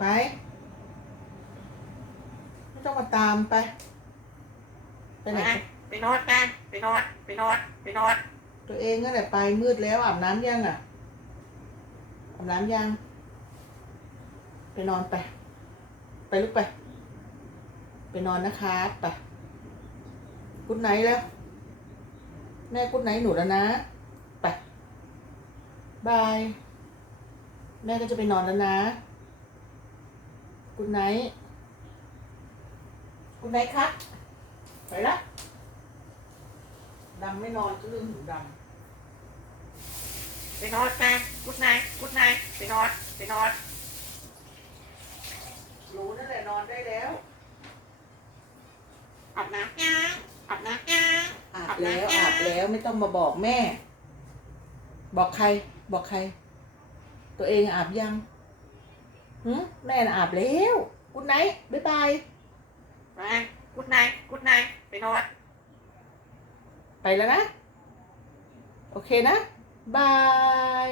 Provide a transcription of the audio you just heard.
ไป ไม่ต้องมาตามไป ไปไหน ไปนอนกันไปนอนไปนอนไปนอนตัวเองก็แหละไปมืดแล้วอาบน้ำยังอะอาบน้ำยัง ไปนอนไป ไปลุกไป ไปนอนนะคะไปกุดไหนแล้ว แม่กุดไหนหนูแล้วนะ ไป บาย แม่ก็จะไปนอนแล้วนะ กุดไหนกุดไหนครับไปละดำไม่นอนก็ลืมหูดำไปนอนกันกุดไนกุดไนไปนอนไปนอนรู้นั่นแหละนอนได้แล้วอาบน้ำยังอาบน้ำยังอาบแล้วอาบแล้วไม่ต้องมาบอกแม่ บอกใคร บอกใคร ตัวเองอาบยัง หืมแม่น่ะอาบแล้วกุดไนท์บ๊ายบายไปกุดไนกุดไนไปนอนไปแล้วนะ โอเคนะ บาย